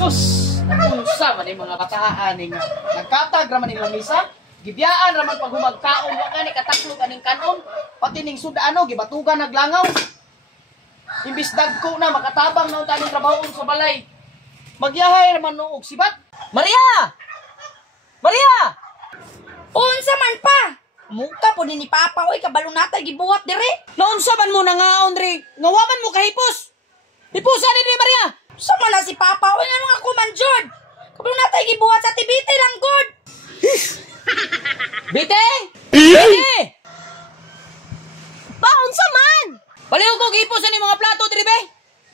Sus! Unsa man yung mga kataan nga nagkatag raman nilang misa, gibiyaan raman pag humagkaon wa gani kataklog aning kanon, pati ning sudano gibatugan naglangaw. Imbis dagko na makatabang na untang trabaho sa balay. Magyahay raman no og sibat. Maria! Maria! Unsa man pa? Muka po ni Papa oy kabalo natay gibuhat dire. Naunsa man mo nangaon diri? Ngawaman mo kahipos. Hipusan ni Maria. Sama na si Papa oy nga ako man jud. Kabalo natay gibuhat sa tibite lang god. Bite! Bite! Pa, unsa man? Baliw ko gihipusan ni mga plato diri be.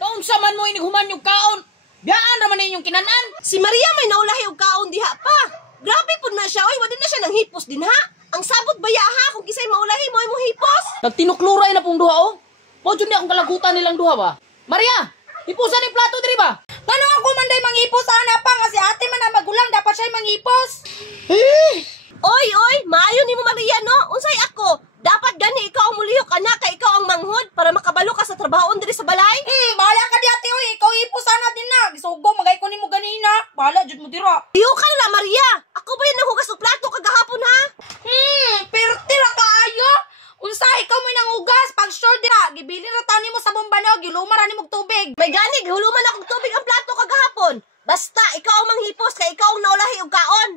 Naunsa man mo inighuman yung kaon. Biyaan raman ninyong kinanan. Si Maria may naulahi og kaon diha pa. Grabe pud na siya oy, wala na siya nang hipos din ha. Ang sabot baya ha kung kisay maulahi mo ay mo hipos. Nagtinukluray na pong duha oh. Mo jud ni akong kalagutan nilang duha ba? Maria, hipusan ni plato diri ba? Tanong ako man day mangipos ana pa nga si ate man ang magulang dapat siya mangipos. Oy, maayo ni mo Maria no. Unsay ako? Dapat gani ikaw ang mulihok anak kay ikaw ang manghod para makabalo ka sa trabaho diri sa balay. Bahala ka di ate oy, ikaw ipos ana din na. Gisugo magay ko nimo ganina. Bahala jud mo dira. Diyo ka na Maria. Ako ba yung nanghugas og plato kagahapon ha? Perti ra kaayo. Unsa ikaw may nanghugas pag sure dira gibili ra tani mo sa bombano gilumar ani mo tubig. May gani huluman akong tubig ang plato kagahapon. Basta ikaw ang manghipos kay ikaw ang naulahi og kaon.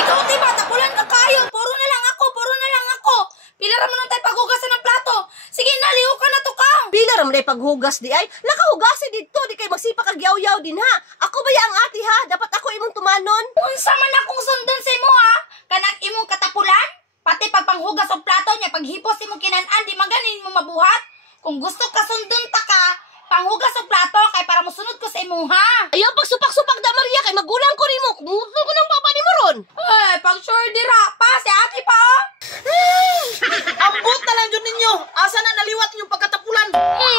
Ikaw ti ba tapulan ka kayo. Puro na lang ako. Pila ra man tay paghugasan ng plato. Sige na liho ka na to ka. Pila ra man day paghugas di ay. Nakahugasi didto di kay magsipa kag yaw-yaw din ha. Ako ba ang ati ha? Dapat ako imong tumanon. Unsa man akong sundon sa imo ha? Kanang imong katapulan? Pati pagpanghugas og plato niya paghipos imong kinanan di maganin mo mabuhat. Kung gusto ka sundon ta ka, panghugas og plato kay para mosunod ko sa imo ha. Ayaw pagsupak-supak da Maria kay magulang ko nimo. Kumusto ko ng papa ni mo ron. Ay, pag sure dira pa si ate pa. Ambot na lang jud ninyo. Asa na naliwat yung pagkatapulan?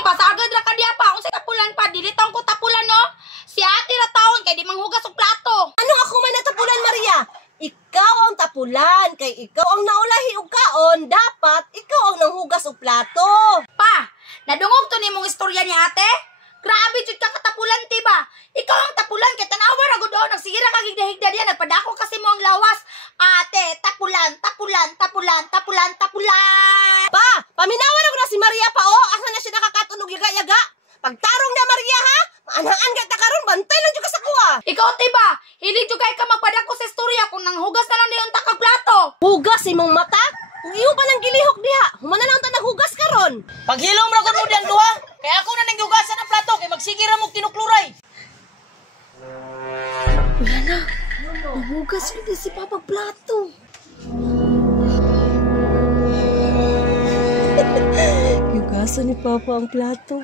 Pasagad ra ka diya pa. Unsa tapulan pa? Dili tong ko tapulan no. Si ate ra taon kay di manghugas og plato. Ano ako may natapulan Maria? Ikaw ang tapulan kay ikaw ang naulahi og kaon. Dapat ikaw ang nanghugas og plato. Pa, nadungog to nimong istorya ni ate? Grabe jud ka katapulan ti ba? Ikaw ang tapulan kay tanawa ra gud nagsira ka gigdahigda diyan nagpadako kasi mo ang lawas. Ate, tapulan. Pa, paminawan ako na si Maria pa oh. Asa na siya nakakatunog yaga-yaga? Pagtarong na Maria ha? Maanhaan ka karon bantay lang jud ka sa kuha. Ikaw ti ba? Hilig jud kay ka magpadako sa istorya kung nanghugas na lang niyon ta kag plato. Hugas imong mata? Kung iyo pa nang gilihok diha, humana na unta naghugas karon. Paghilom ra gud mo diyang duha. Kaya ako na nang gihugasan ang plato kay magsige ra mo tinukluray. Wala na. Nanghugas ulit si Papa plato. Hugasan ni Papa ang plato.